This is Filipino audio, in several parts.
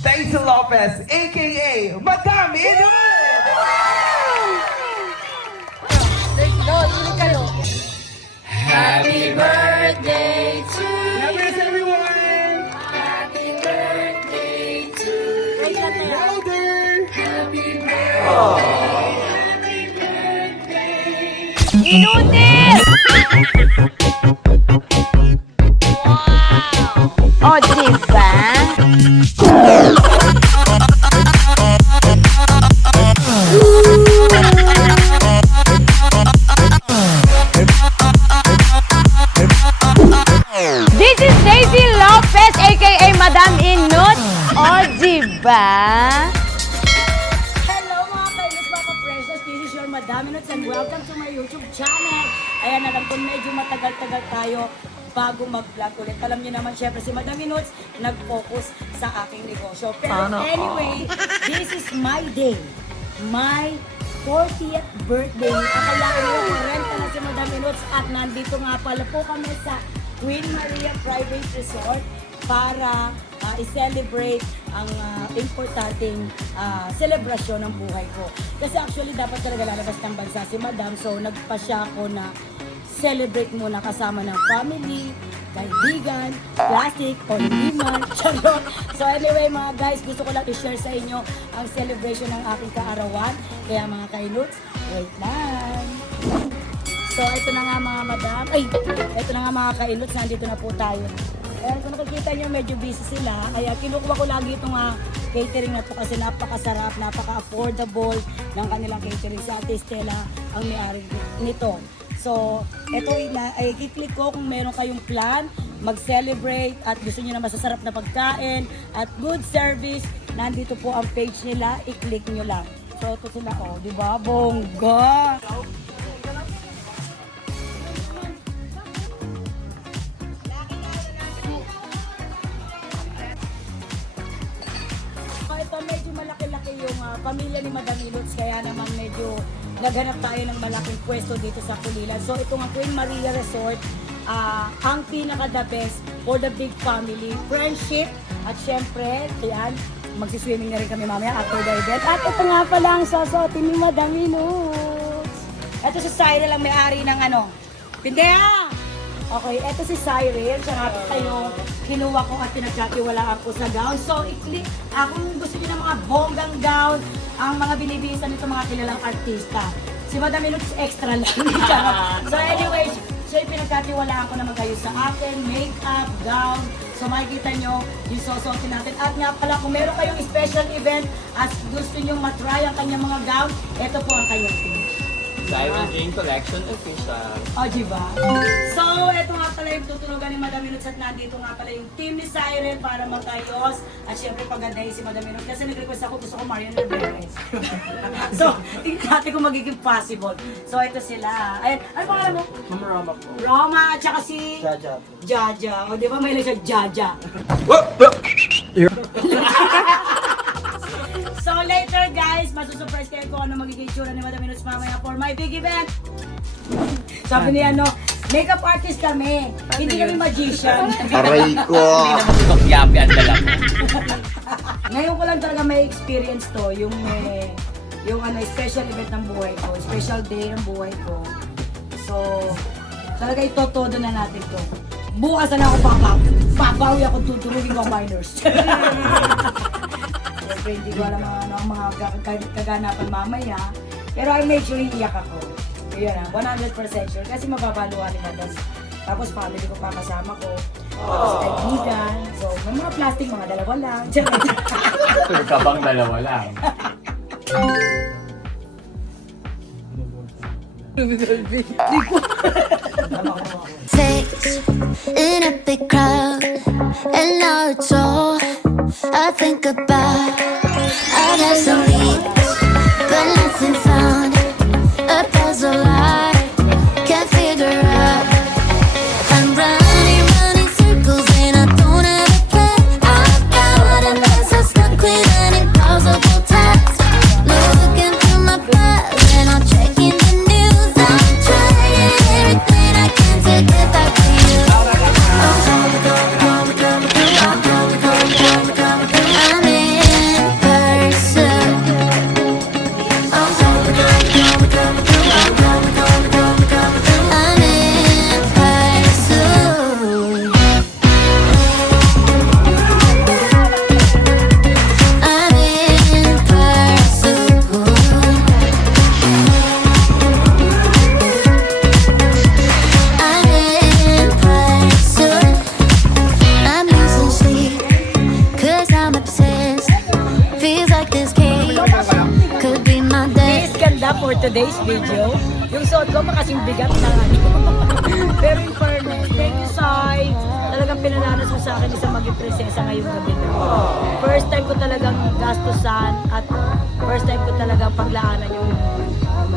Daisy Lopez, aka Madam Inuit! Happy birthday to Happiness, everyone! Happy birthday to Louder! Happy birthday. Happy birthday. Inutil! Wow! O, diba? This is Daisy Lopez, aka Madam Inut. O, diba? Hello mga kainis, mga ka-precious. This is your Madam Inuts and welcome to my YouTube channel. Ayan, alam ko medyo matagal-tagal tayo bago mag-vlog ulit. Alam niyo naman, syempre si Madam Inuts nag-focus sa aking negosyo. Pero anyway, this is my day. My 40th birthday. Akalain mo, renta na si Madam Inuts at nandito nga pala po kami sa Queen Maria Private Resort para i-celebrate ang importanteng selebrasyon ng buhay ko. Kasi actually dapat talaga lalabas ng bansa si Madam, so nagpasya ako na celebrate muna kasama ng family, kaibigan, plastic, o hindi man, charot. So anyway mga guys, gusto ko lang i-share sa inyo ang celebration ng aking kaarawan. Kaya mga kainuts, wait lang. So ito na nga mga madam, ito na nga mga kainuts, nandito na po tayo. Ayan, kung nakikita nyo, medyo busy sila. Kaya kinukuha ko lagi itong catering na to kasi napakasarap, napaka-affordable ng kanilang catering. Si Ate Stella ang may-ari nito. So, ito ay i-click ko kung meron kayong plan, mag-celebrate at gusto niyo na masasarap na pagkain at good service. Nandito po ang page nila, i-click nyo lang. So, ito sila, oh, di ba? Bongga! Ito medyo malaki-laki yung pamilya ni Madam Inuts, kaya naman medyo naghanap tayo ng malaking pwesto dito sa Pulilan. So ito nga Queen Maria Resort, ang pinaka-the best for the big family, friendship, at syempre, ayan, magsiswimming na rin kami mamaya after the event. At ito nga pala ang sasotin ni Madam Inuts. Ito si Cyril ang may-ari ng Pindea! Okay, eto si Cyril. Siya nga po kayo kinuha ko at pinagkatiwalaan ko sa gown. So, i-click. Kung gusto niyo ng mga bonggang gown, ang mga binibisan nito mga kilalang artista. Si Madam Inuts extra lang. So, anyway, siya yung pinagkatiwalaan ko na mag-ayos sa akin, makeup, gown. So, makikita nyo yung susuotin natin. At nga pala, kung meron kayong special event at gusto nyo matry ang kanyang mga gown, ito po ang kanyang page. Cyril Jane Collection Official. O, diba? So, ito nga pala yung tutunugan ni Madam Inuts at nandito nga pala yung team ni Cyril para magayos. At syempre, pagandahin si Madam Inuts kasi nag-request ako, gusto ko Marian Rivera. So, tingnan natin kung magiging possible. So, ito sila. Ayan, ano pangalan mo? Mama Roma po. Roma, at saka si... Jaja. Jaja. O, di ba may lang siya Jaja? So later guys, masusurprise kayo kung ano magiging itsura ni Madam Inuts mamaya for my big event. Sabi niya makeup artist kami, hindi kami magician. Aray ko! Hindi naman tutok yapi ang dala mo. Ngayon ko lang talaga may experience to, yung special event ng buhay ko, special day ng buhay ko. So, talaga itotodo na natin to. Bukas na ako papawi ako tuturugin ko ang minors. Siyempre, hindi ko alam ang mga kaganapan mamaya. Pero I make sure iiyak ako. Yun 100% sure. Kasi mababaluhan ni Madam. Tapos family ko pa kasama ko. Tapos kaibigan. So, may mga plastic, mga dalawa lang. Kabang dalawa lang. Face in a big crowd, and now it's all I think about. I've had some leads, but nothing found. A puzzle I can't figure out. I'm running circles and I don't have a plan. I've got a mess, I'm stuck with an impossible task. Looking through my past and I'm checking the news. I'm trying everything I can to get back to you. I'm in for today's video. Yung suot ko makasing bigat na ano. Pero in fairness, thank you, Sai. Talagang pinalanas mo sa akin isang maging prinsesa ngayong gabi na. First time ko talagang gastusan at first time ko talagang paglaanan yung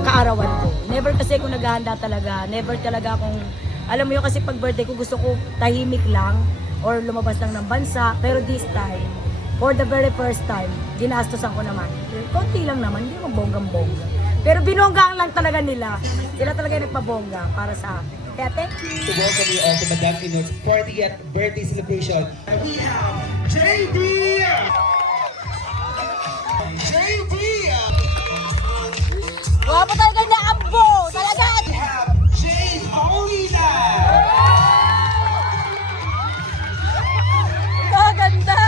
kaarawan ko. Never kasi ako naghahanda talaga. Never talaga akong, alam mo yun kasi pag birthday ko gusto ko tahimik lang or lumabas lang ng bansa. Pero this time, for the very first time, ginastosan ko naman. Konti lang naman, hindi mo bonggang-bongga. Pero binonggaan lang talaga nila. Sila talaga yung nagpabongga para sa akin. Kaya thank you. To welcome you also Madam Ino's 40th birthday celebration. We have JD! JD! Wapo talaga na ambo! Talaga! We have Jade Paulina! Maganda!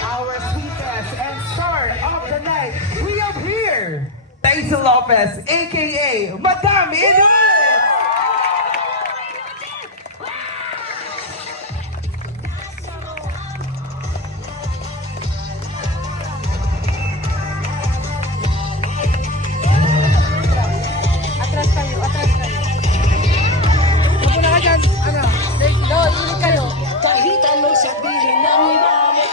Our sweetest and star of the night, we have here, Daisy Lopez, aka Madam Ino's! Atras kayo, atras kayo. Muna ka dyan, ano? No, ulit kayo. Kahit anong sabihin ng iba mo.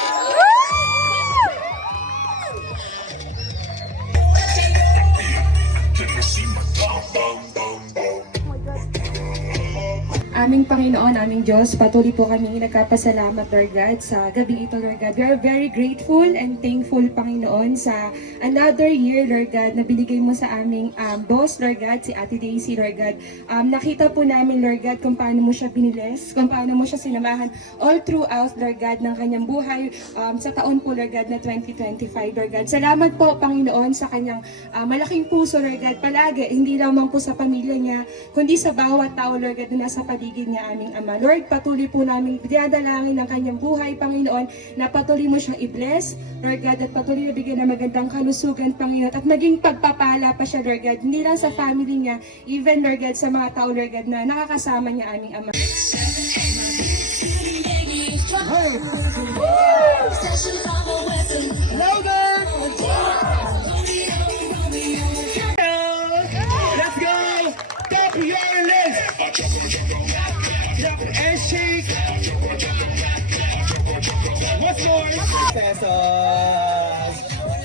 Aming Panginoon, aming Diyos, patuloy po kami nagkapasalamat, Lord God, sa gabi ito, Lord God. We are very grateful and thankful, Panginoon, sa another year, Lord God, na binigay mo sa aming boss, Lord God, si Ate Daisy, Lord God. Nakita po namin, Lord God, kung paano mo siya biniles, kung paano mo siya sinamahan all throughout, Lord God, ng kanyang buhay sa taon po, Lord God, na 2025, Lord God. Salamat po, Panginoon, sa kanyang malaking puso, Lord God, palagi, hindi lamang po sa pamilya niya, kundi sa bawat tao, Lord God, na nasa paligid niya, aming Ama. Lord, patuloy po namin dinadalangin ang kanyang buhay, Panginoon, na patuloy mo siyang i-bless, Lord God, at patuloy na bigyan ng magandang kalusugan, Panginoon, at maging pagpapala pa siya, Lord God, hindi lang sa family niya, even, Lord God, sa mga tao, Lord God, na nakakasama niya, aming Ama. Louder! Let's go! Top your list! And shake! What's more? Pesos!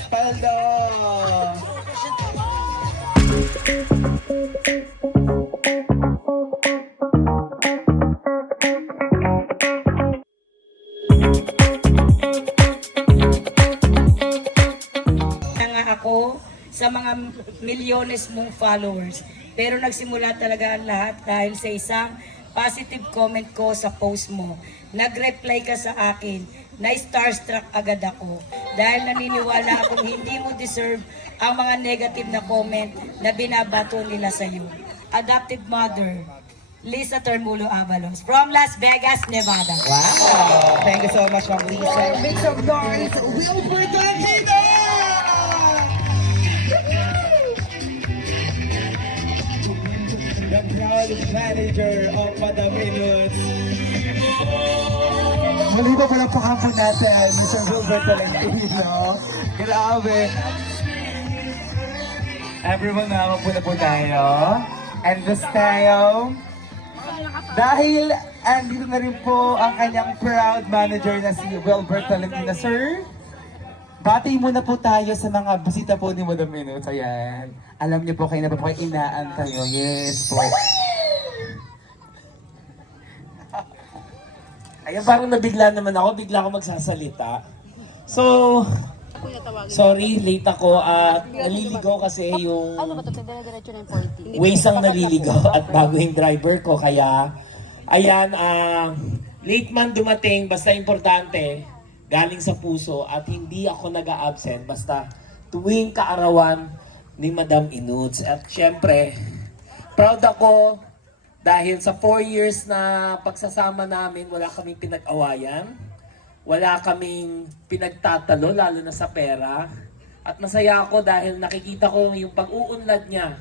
Paldo! nga ako sa mga milyones mong followers. Pero nagsimula talaga ang lahat dahil sa isang positive comment ko sa post mo. Nag-reply ka sa akin na starstruck agad ako dahil naniniwala akong hindi mo deserve ang mga negative na comment na binabato nila sa iyo. Adopted mother, Lisa Termulo Avalos from Las Vegas, Nevada. Wow! Thank you so much, Ma'am Lisa. Make some noise, Wilbur Tolentino! The proud manager of Madam Ino's. Muli ba palakpakan po natin, Mr. Wilbur Tolentino? Grabe! Everyone, naman po tayo. And this time, dahil andito na rin po ang kanyang proud manager na si Wilbur Tolentino, sir. Bati muna po tayo sa mga bisita po ni Madam Ino's. Ayan. Alam niyo po kayo na po kayo inaantay. Yes po. Ayan, parang nabigla naman ako. Bigla ako magsasalita. So, sorry, late ako at naliligaw kasi yung ways ang naliligaw at bago yung driver ko. Kaya, ayan, late man dumating, basta importante, galing sa puso at hindi ako nag-a-absent basta tuwing kaarawan ni Madam Ino's. At syempre, proud ako dahil sa 4 years na pagsasama namin, wala kaming pinag-awayan. wala kaming pinagtatalo, lalo na sa pera. At masaya ako dahil nakikita ko yung pag-uunlad niya.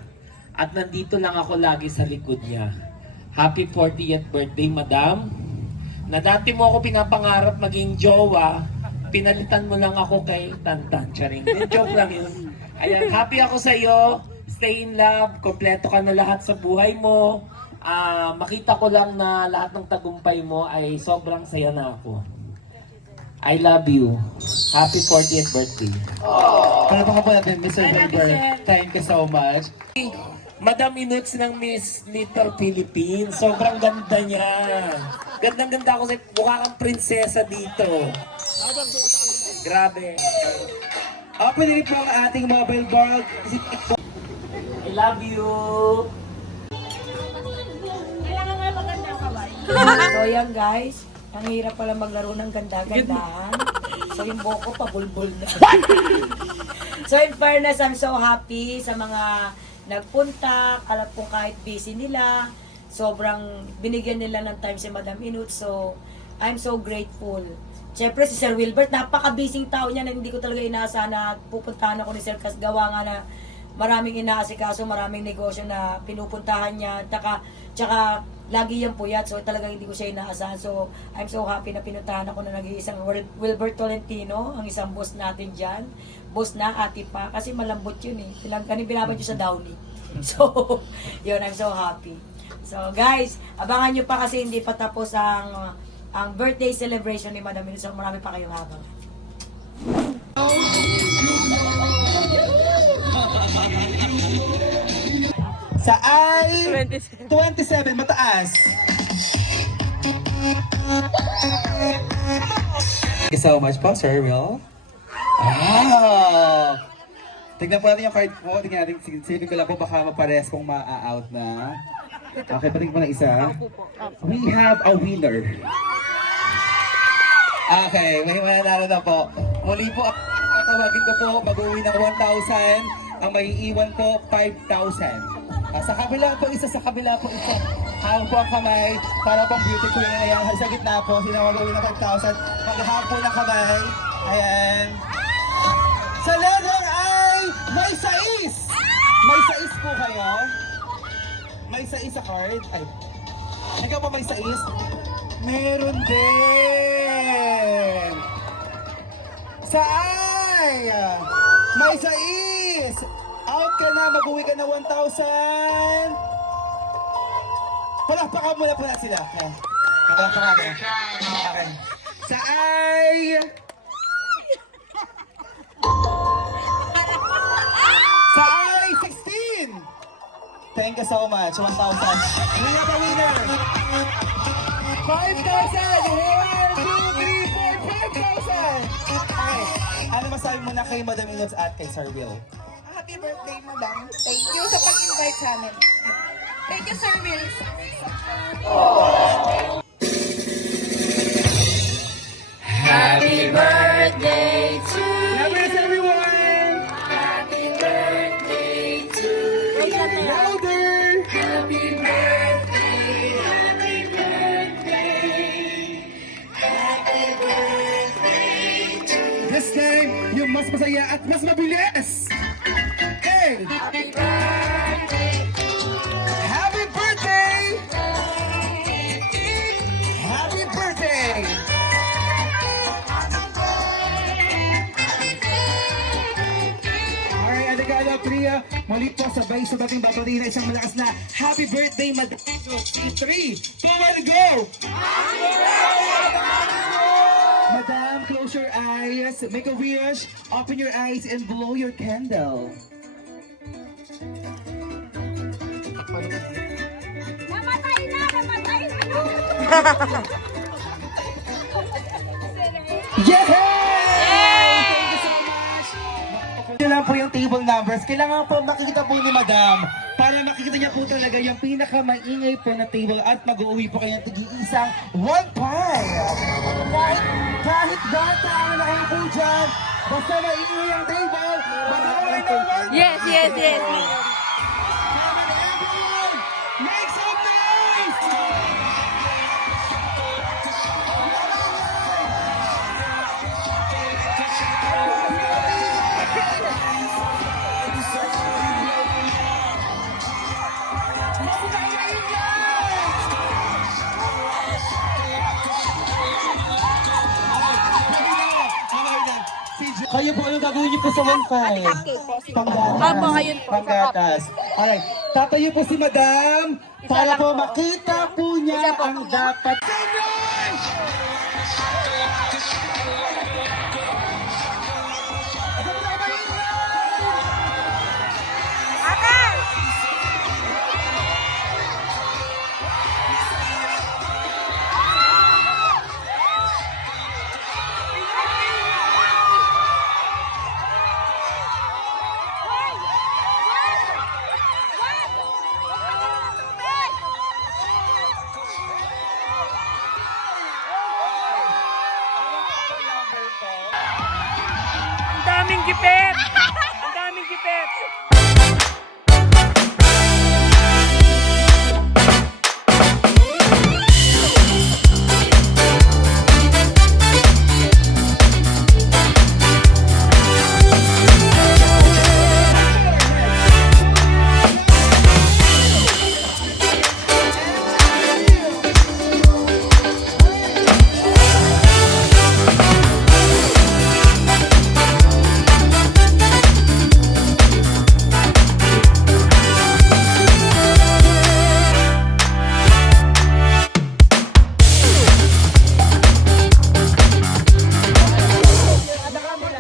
At nandito lang ako lagi sa likod niya. Happy 40th birthday, Madam. Na dati mo ako pinapangarap maging jowa, pinalitan mo lang ako kay Tantan. Charing. Joke lang yun. Ayan, happy ako sa iyo. Stay in love. Kompleto ka na lahat sa buhay mo. Makita ko lang na lahat ng tagumpay mo ay sobrang saya na ako. I love you. Happy 40th birthday. Palapakan po natin, Mr. Wilbert. Thank you so much. Madam Inuts ng Miss Little Philippines. Sobrang ganda niya. Gandang-ganda ako sa mukha kang prinsesa dito. Grabe. Open rin po ang ating mobile bag. I love you. Kailangan nga maganda ang kamay. So yan guys, ang hirap pala maglaro ng ganda-gandahan. So yung buhok ko pabulbul na. So in fairness, I'm so happy sa mga nagpunta. Alam kong kahit busy nila, sobrang binigyan nila ng time si Madam Inut. So I'm so grateful. Siyempre si Sir Wilbert, napaka-busy tao niya na hindi ko talaga inaasahan na pupuntahan ako ni Sir Kas. Gawa nga na maraming inaasikaso, maraming negosyo na pinupuntahan niya. Tsaka lagi yan puyat. So talagang hindi ko siya inaasahan. So I'm so happy na pinuntahan ako na nag-iisang Wilbert Tolentino, ang isang boss natin dyan. Boss na, ate pa. Kasi malambot yun eh. Kanina binabad yun sa Downey. So, yun, I'm so happy. So guys, abangan nyo pa kasi hindi pa tapos ang birthday celebration ni Madam Inut. So marami pa kayong habang. Sa I 27, mataas. Thank you so much po, Sir Will. Wow! Tignan po natin yung card po. Tignan natin, silipin ko lang po baka mapares kung ma-out na. Okay, patingin po na isa. We have a winner. Okay, may mananalo na po. Muli po, tawagin ko po, mag-uwi ng 1,000. Ang maiiwan po, 5,000. Sa kabila po isa, hawak po ang kamay, para pong beauty queen. Ayan, sa gitna po, sino mag-uwi ng 5,000. Maghahawak po ng kamay. Ayan. Sa letter ay may sais! May sais po kayo. May sais sa card. Ay, ikaw pa may sais? Meron din! Sa ay! May sais! Out ka na, mag-uwi ka na 1,000! Palakpakan muna po na sila. Okay. Palakpakan natin. Okay. Sa ay! Sa ay! 16! Thank you so much. 1,000. We have a winner! 5,000! 1, 2, 3, 4, 5,000! Okay. Ano masabi mo na kay Madam Inut at kay Sir Will? Happy birthday, Madam. Thank you sa pag-invite sa amin. Thank you, Sir Will. Happy birthday to Happy everyone! Happy birthday to Louder! Happy birthday, happy birthday, happy birthday to This time, yung mas masaya at mas mabilis! Hey! Happy birthday, Happy birthday! Happy birthday! Alright, Adagala, Priya, muli po sabay sa dating babati na isang malakas na Happy Birthday, Madam Inut. 3, 2, 1, go! Madam, close your eyes, make a wish, open your eyes, and blow your candle. Yay! Thank you so much! Ito lang po yung table numbers. Kailangan po makikita po ni Madam para makikita niya po talaga yung pinakamaingay po na table at mag-uwi po kayo ng tig-iisang 1 pie. Kahit bata ang nakain po dyan, basta maingay ang table, mag-uwi ng 1 Yes. Come on, everyone! Make some noise! Kayo po, anong gagawin niyo po sa 1-5? Panggatas. Panggatas. Alright, tatayo po si Madam para po makita po niya ang dapat. Ang daming gipit! Ang daming gipit!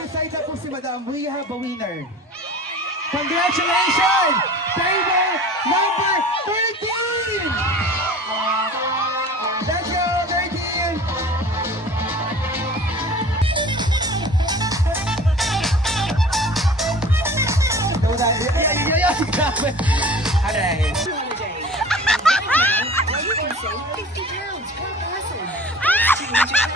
Decide na po si Madam. We have a winner. Congratulations! Table number 13! Let's go, 13! Alright. You can save 50 pounds per person. To enjoy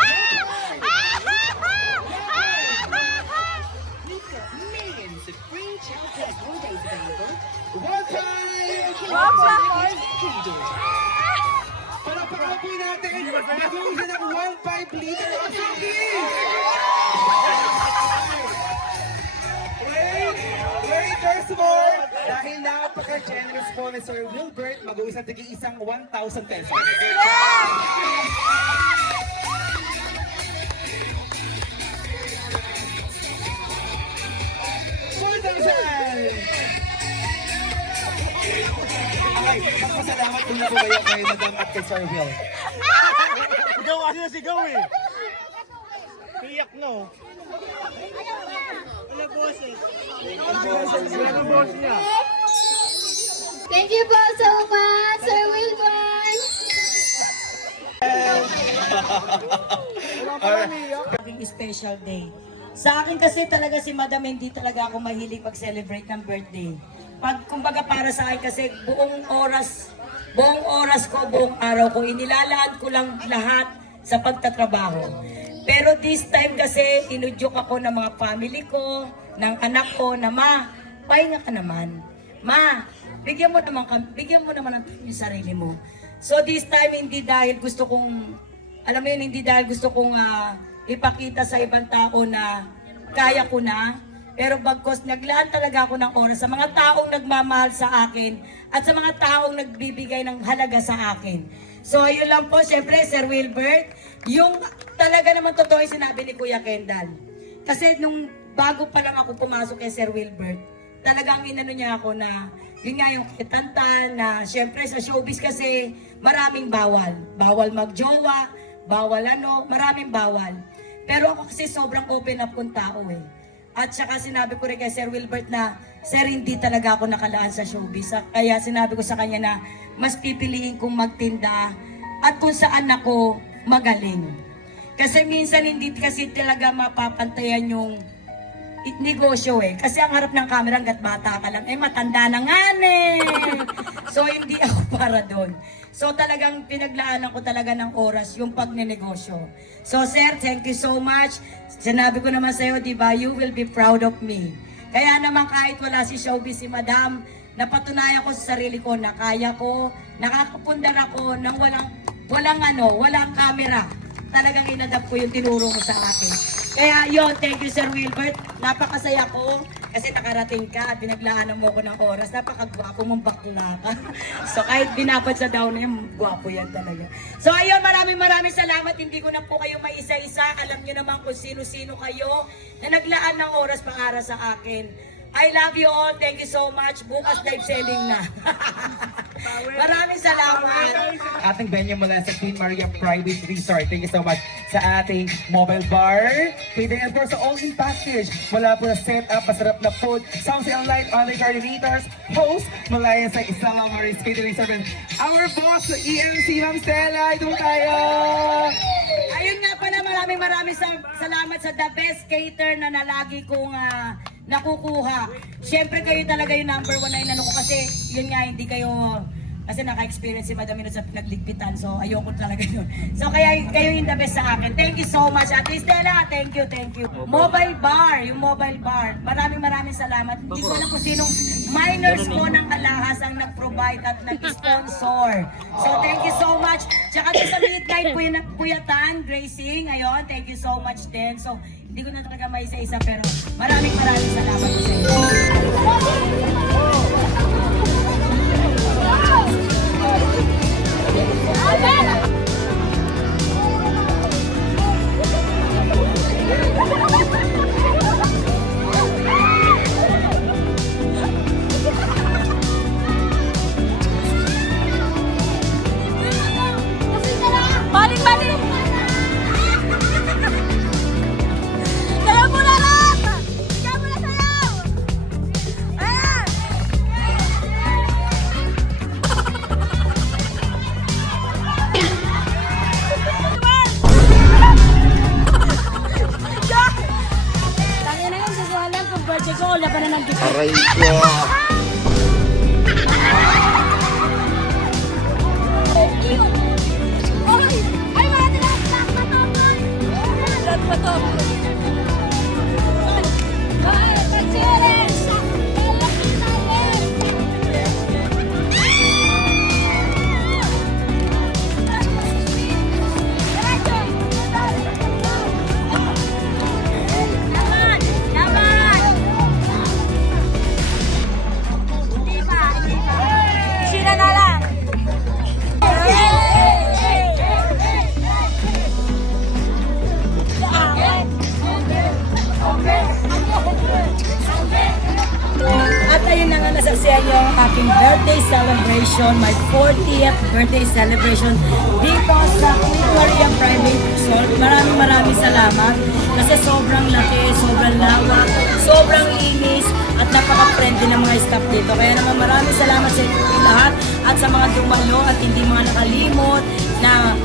We've got millions of free childcare holidays available. Palapakapoy natin! Nag-uwi ng 1.5 liter of cookies! Wait, there's more! Dahil napaka-generous po ni Sir Wilbert, mag-uwi sa tig-isang 1,000 pesos. Okay, magpasalamat po na po kayo kay Madam at kay Sir Will. Sigaw kasi na sigaw eh! Piyak no? Wala boss eh. Wala boss niya. Thank you po so much, Sir Wilbert. Aking special day. Sa akin kasi talaga si Madam hindi talaga ako mahilig mag-celebrate ng birthday. Pag kumbaga para sa akin kasi buong oras ko, buong araw ko, inilalaan ko lang lahat sa pagtatrabaho. Pero this time kasi inudyok ako ng mga family ko, ng anak ko na ma, pahinga ka naman. Ma, bigyan mo naman ng time yung sarili mo. So this time hindi dahil gusto kong, alam mo yun, hindi dahil gusto kong ipakita sa ibang tao na kaya ko na. Pero bagkos naglaan talaga ako ng oras sa mga taong nagmamahal sa akin at sa mga taong nagbibigay ng halaga sa akin. So ayun lang po, syempre Sir Wilbert, yung talaga naman totoo yung sinabi ni Kuya Kendall. Kasi nung bago pa lang ako pumasok kay Sir Wilbert, talagang inano niya ako na, yun nga yung kitantan na syempre sa showbiz kasi maraming bawal. Bawal magjowa, bawal maraming bawal. Pero ako kasi sobrang open up kong tao eh. At saka sinabi ko rin kay Sir Wilbert na, Sir, hindi talaga ako nakalaan sa showbiz. Kaya sinabi ko sa kanya na mas pipiliin kong magtinda at kung saan ako magaling. Kasi minsan hindi kasi talaga mapapantayan yung negosyo eh. Kasi ang harap ng camera hanggat bata ka lang, matanda na nga So hindi ako para doon. So talagang pinaglaanan ko talaga ng oras yung pagnenegosyo. So sir, thank you so much. Sinabi ko naman sa'yo, di ba, you will be proud of me. Kaya naman kahit wala si showbiz si Madam, napatunayan ko sa sarili ko na kaya ko, nakakapundar ako ng walang camera. Talagang inadapt ko yung tinuro mo sa akin. Kaya yun, thank you Sir Wilbert. Napakasaya ko kasi nakarating ka at binaglaanan mo ko ng oras. Napakagwapo mong bakla ka. So kahit binapad sa down na yan, gwapo yan talaga. So ayun, maraming salamat. salamat. Hindi ko na po kayo may isa-isa. Alam nyo naman kung sino-sino kayo na naglaan ng oras para sa akin. I love you all. Thank you so much. Bukas live selling na. Maraming salamat. Ating venue mula sa Queen Maria Private Resort. Thank you so much sa ating mobile bar. Catering and for sa all-in package. Mula po na set-up, masarap na food, sounds and light, online coordinators, host, mula yan sa Isla Maris Catering Service. Our boss, EMC, Ma'am Stella. Ito tayo. Ayun nga pala, maraming salamat sa the best cater na nalagi kong nakukuha. Siyempre kayo talaga yung number 1 na inano ko kasi yun nga hindi kayo kasi naka-experience si Madam Minot sa pinagligpitan, so ayoko talaga yun. So kaya kayo yung the best sa akin. Thank you so much. Ate Stella, thank you. Mobile bar, yung mobile bar. Maraming salamat. Hindi ko alam kung sinong minors ko ng Alahas ang nag-provide at nag-sponsor. So thank you so much. Tsaka doon sa midnight Puyatan, Gracing, ayun, thank you so much din. So hindi ko na talaga may isa-isa pero maraming salamat po sa inyo. Balik! Sayaw mo na lang! Sayaw mo na sayaw! Ayan! Tangin na yun, susuhalan kung birthday ko, wala pa na ng gift. Aray ko! Ay, mga nilang black pa to, boy! Black pa to. Ay, pagsiris! Balak kita, Sina na lang! At ayun na nga, nasaksiyan niyo ang aking birthday celebration, my 40th birthday celebration dito sa Queen Maria Private Resort. Maraming salamat kasi sobrang laki, sobrang lawak, sobrang inis at napaka-friendly ng mga staff dito. Kaya naman maraming salamat sa inyo lahat at sa mga dumalo at hindi mga nakalimot na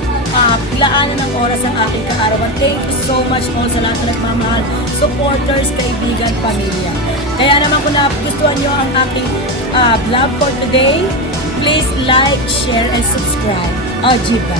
pilaanan ng oras ang aking kaarawan. Thank you so much all sa lahat na nagmamahal, supporters, kaibigan, pamilya. Kaya naman kung nagustuhan nyo ang aking vlog for today, please like, share, and subscribe. Oh, Jiba.